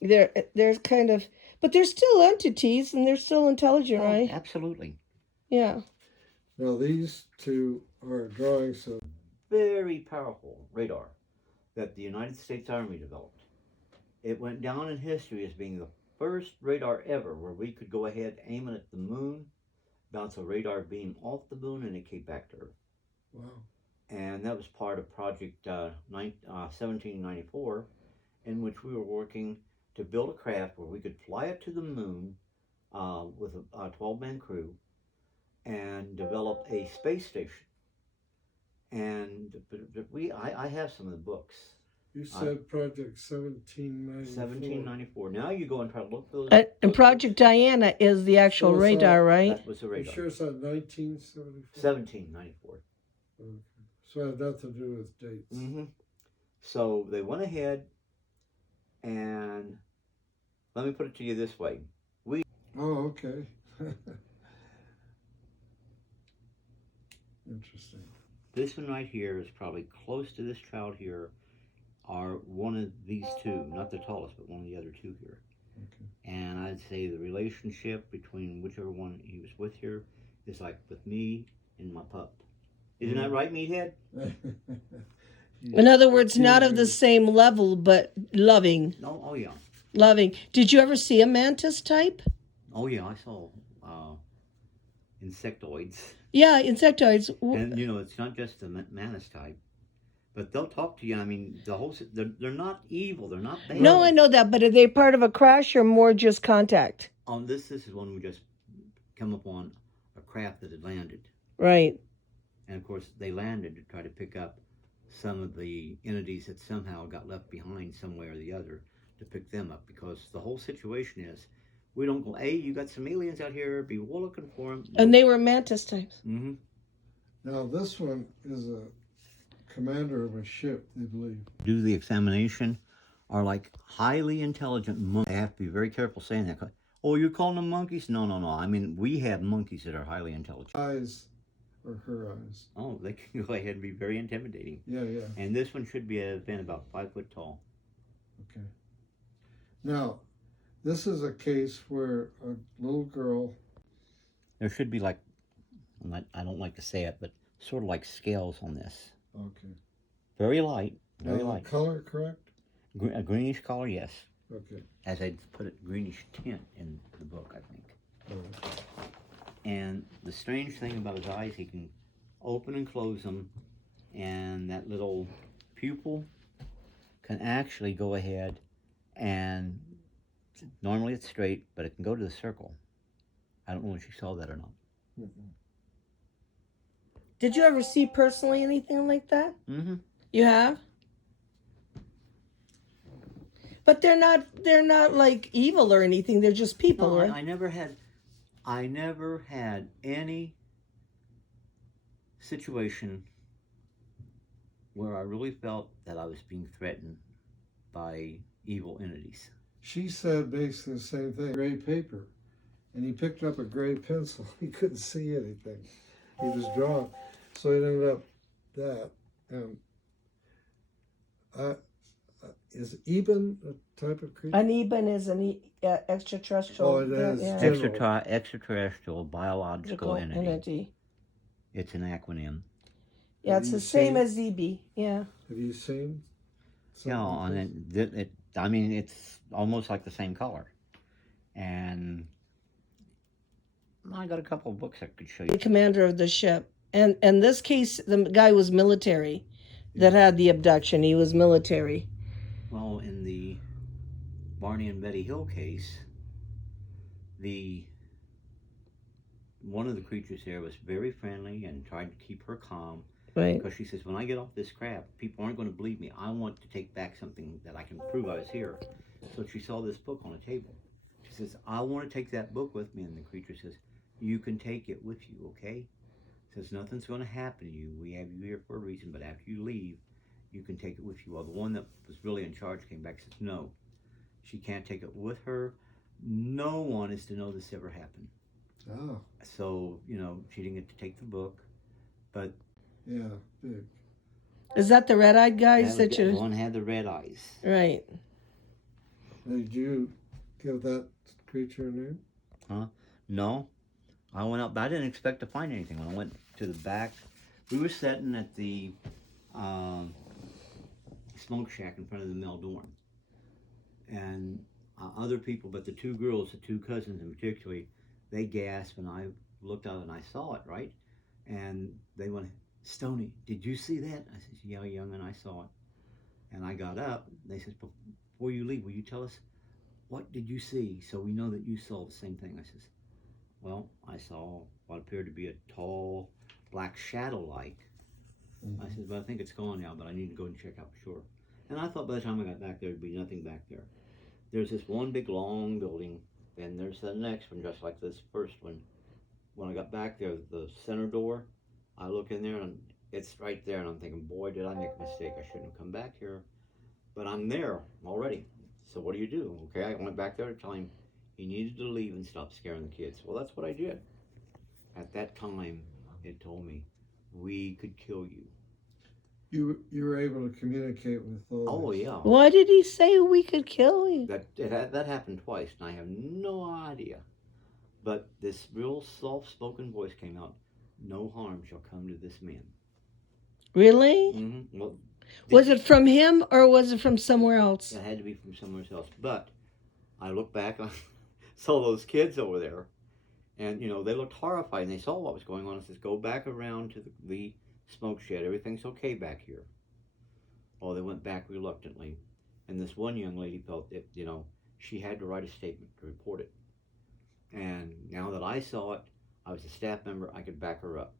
They're kind of, but they're still entities and they're still intelligent, Oh, right? absolutely. Yeah. Now these two are drawings of Very powerful radar that the United States Army developed. It went down in history as being the first radar ever where we could go ahead, aim it at the moon, bounce a radar beam off the moon, and it came back to Earth. wow. And that was part of Project 1794, in which we were working to build a craft where we could fly it to the moon with a 12-man crew and develop a space station. And I have some of the books. You said Project 1794. 1794. Now you go and try to look those. And Project Diana is the actual So radar, right? That was the You radar. sure it's not 1974? 1794. Okay. So it had nothing to do with dates. Mm-hmm. So they went ahead and let me put it to you this way. Oh, okay. Interesting. This one right here is probably close to this child here, are one of these two, not the tallest, but one of the other two here. Okay. And I'd say the relationship between whichever one he was with here is like with me and my pup. Isn't that right, Meathead? In other words, not of the same level, but loving. No, oh yeah. Loving. Did you ever see a mantis type? Oh yeah, I saw insectoids. Yeah, insectoids. And you know, it's not just the mantis type, but they'll talk to you. I mean, they're not evil. They're not bad. No, I know that, but are they part of a crash or more just contact? This is one we just come upon a craft that had landed. Right. And of course, they landed to try to pick up some of the entities that somehow got left behind some way or the other to pick them up, because the whole situation is we don't go, hey, you got some aliens out here, be looking for them. And they were mantis types. Mm-hmm. Now this one is a commander of a ship, they believe. Do the examination are like highly intelligent monkeys. I have to be very careful saying that. Oh, you're calling them monkeys? No. I mean, we have monkeys that are highly intelligent. Eyes or her eyes. Oh, they can go ahead and be very intimidating. Yeah. And this one should been about 5 foot tall. Okay. Now, this is a case where a little girl. There should be like, I don't like to say it, but sort of like scales on this. Okay. Very light. Very light. Color correct? A greenish color, yes. Okay. As I put it, greenish tint in the book, I think. Right. And the strange thing about his eyes, he can open and close them, and that little pupil can actually go ahead and normally it's straight, but it can go to the circle. I don't know if you saw that or not. Mm-mm. Did you ever see personally anything like that? Mm-hmm. You have? But they're not like evil or anything. They're just people, No, right? I never had any situation where I really felt that I was being threatened by evil entities. She said basically the same thing. Gray paper. And he picked up a gray pencil. He couldn't see anything. He was drawing. So it ended up that. Is Eben a type of creature? An Eben is an extraterrestrial. Oh, it is. Yeah. Extraterrestrial biological entity. It's an acronym. Yeah, it's the same as ZB. Yeah. Have you seen? Yeah, and I mean, it's almost like the same color. And I got a couple of books I could show you. The commander of the ship. And in this case, the guy was military that had the abduction. He was military. Well, in the Barney and Betty Hill case, one of the creatures there was very friendly and tried to keep her calm. Right. Because she says, when I get off this craft, people aren't going to believe me. I want to take back something that I can prove I was here. So she saw this book on a table. She says, I want to take that book with me. And the creature says, you can take it with you, okay? Says, nothing's going to happen to you. We have you here for a reason, but after you leave, you can take it with you. Well, the one that was really in charge came back and says, no, she can't take it with her. No one is to know this ever happened. Oh. So, you know, she didn't get to take the book, but... Yeah, big. Is that the red-eyed guys that you... The one had the red eyes. Right. Did you give that creature a name? No, I went up, but I didn't expect to find anything. When I went to the back, we were sitting at the smoke shack in front of the mill dorm. And other people, but the two girls, the two cousins in particular, they gasped, and I looked out and I saw it, right? And they went, Stoney, did you see that? I said, yeah, young, and I saw it. And I got up. They said, before you leave, will you tell us, what did you see, so we know that you saw the same thing? I says, well, I saw what appeared to be a tall, black shadow-like. I said, well, I think it's gone now, but I need to go and check out for sure. And I thought by the time I got back there, there'd be nothing back there. There's this one big long building, and there's the next one just like this first one. When I got back there, the center door, I look in there and it's right there, and I'm thinking, boy, did I make a mistake. I shouldn't have come back here. But I'm there already. So what do you do? Okay, I went back there to tell him he needed to leave and stop scaring the kids. Well, that's what I did. At that time, it told me, we could kill you. You were able to communicate with all. Oh, yeah. Why did he say we could kill you? That happened twice, and I have no idea. But this real soft-spoken voice came out, no harm shall come to this man. Really? Mm-hmm. Well, Was it from him or was it from somewhere else? It had to be from somewhere else. But I looked back and I saw those kids over there, and, you know, they looked horrified, and they saw what was going on. I says, go back around to the smoke shed. Everything's okay back here. Oh, they went back reluctantly. And this one young lady felt that, you know, she had to write a statement to report it. And now that I saw it, I was a staff member, I could back her up.